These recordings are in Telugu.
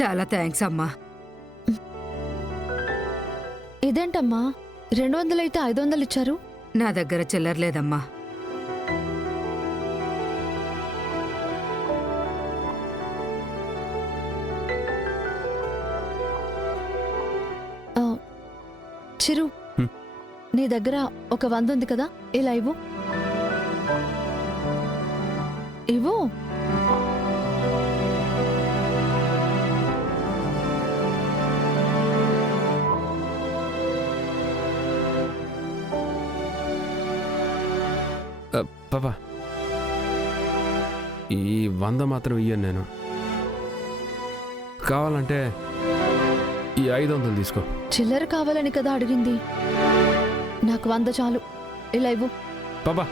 చాలా థ్యాంక్స్ అమ్మా. ఇదేంటమ్మా 200 అయితే 500 ఇచ్చారు? నా దగ్గర చిల్లర లేదమ్మా. చిరు, నీ దగ్గర ఒక 100 ఉంది కదా, ఇలా ఇవ్వు. ఇవ్వు. పాపా, ఈ 100 మాత్రం ఇయ్యను నేను. కావాలంటే ఈ 500 తీసుకో. చిల్లర కావాలని కదా అడిగింది. నాకు 100 చాలు, ఇలా ఇవ్వు. పాపా,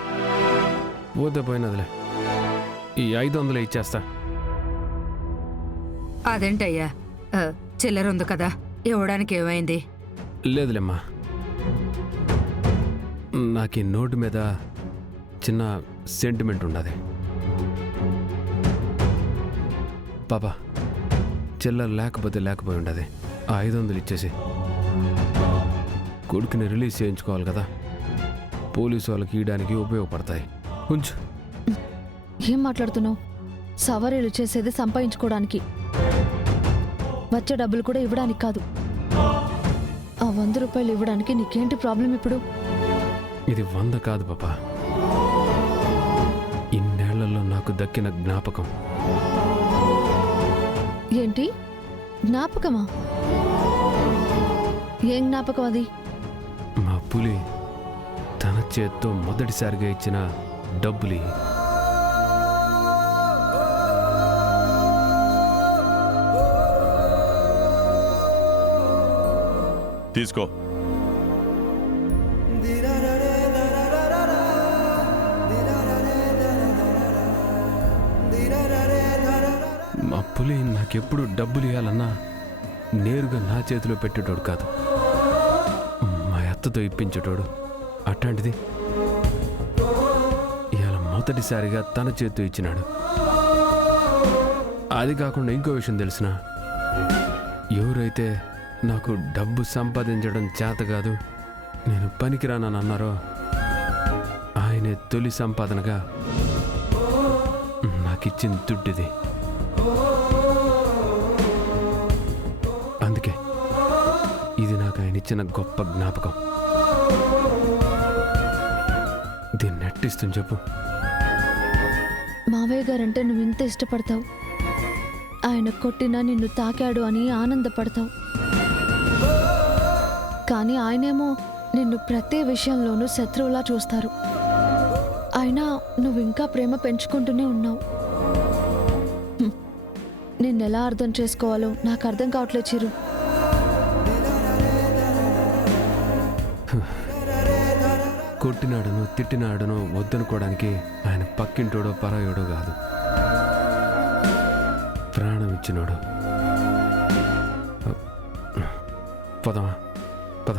పోతే పోయినదిలే, ఈ 500 ఇచ్చేస్తా. అదేంటయ్యా, చిల్లర ఉంది కదా, ఇవ్వడానికి ఏమైంది? లేదులేమ్మా, నాకు ఈ నోటు మీద చిన్న సెంటిమెంట్ ఉండదు. పాపా, చిల్లర లేకపోయి ఉండదు. ఆ 500 ఇచ్చేసి కొడుకుని రిలీజ్ చేయించుకోవాలి కదా, పోలీసు వాళ్ళకి ఇవ్వడానికి ఉపయోగపడతాయి. కొంచెం ఏం మాట్లాడుతున్నావు? సవారీలు చేసేది సంపాదించుకోవడానికి, వచ్చే డబ్బులు కూడా ఇవ్వడానికి కాదు. ఆ 100 రూపాయలు ఇవ్వడానికి నీకేంటి ప్రాబ్లం ఇప్పుడు? ఇది 100 కాదు పాపా, ఇన్నేళ్లలో నాకు దక్కిన జ్ఞాపకం. ఏంటి జ్ఞాపకమా? ఏం జ్ఞాపకం అది? మా పులి తన చేత్తో మొదటిసారిగా ఇచ్చిన డబ్బులి. తీసుకో. మా పులి నాకెప్పుడు డబ్బులు ఇవ్వాలన్నా నేరుగా నా చేతిలో పెట్టేటోడు కాదు, మా అత్తతో ఇప్పించేటోడు. అట్లాంటిది ఇవాళ మొదటిసారిగా తన చేతితో ఇచ్చినాడు. అది కాకుండా ఇంకో విషయం తెలిసిన, ఎవరైతే నాకు డబ్బు సంపాదించడం చేత కాదు, నేను పనికిరానని అన్నారో ఆయనే తొలి సంపాదనగా నాకిచ్చిన దుడ్డిది. అందుకే ఇది నాకు ఆయన ఇచ్చిన గొప్ప జ్ఞాపకం. దీన్ని నట్టిస్తుంది చెప్పు. మావయ్య గారంటే నువ్వు ఇంత ఇష్టపడతావు, ఆయన కొట్టినా నిన్ను తాకాడు అని ఆనందపడతావు. కానీ ఆయనేమో నిన్ను ప్రతి విషయంలోనూ శత్రువులా చూస్తారు. అయినా నువ్వు ఇంకా ప్రేమ పెంచుకుంటూనే ఉన్నావు. నిన్నెలా అర్థం చేసుకోవాలో నాకు అర్థం కావట్లేదు చిరు. కొట్టినాడనో తిట్టినాడనో వద్దనుకోవడానికి ఆయన పక్కింటోడో పరాయోడో కాదు, ప్రాణం ఇచ్చినోడు. పదమా పద.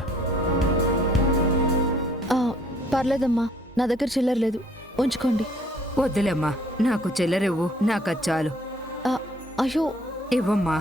పర్లేదమ్మా, నా దగ్గర చిల్లర లేదు, ఉంచుకోండి. వద్దులేమ్మా, నాకు చిల్లరివ్వు, నాకది చాలు. అయ్యో, ఇవ్వమ్మా.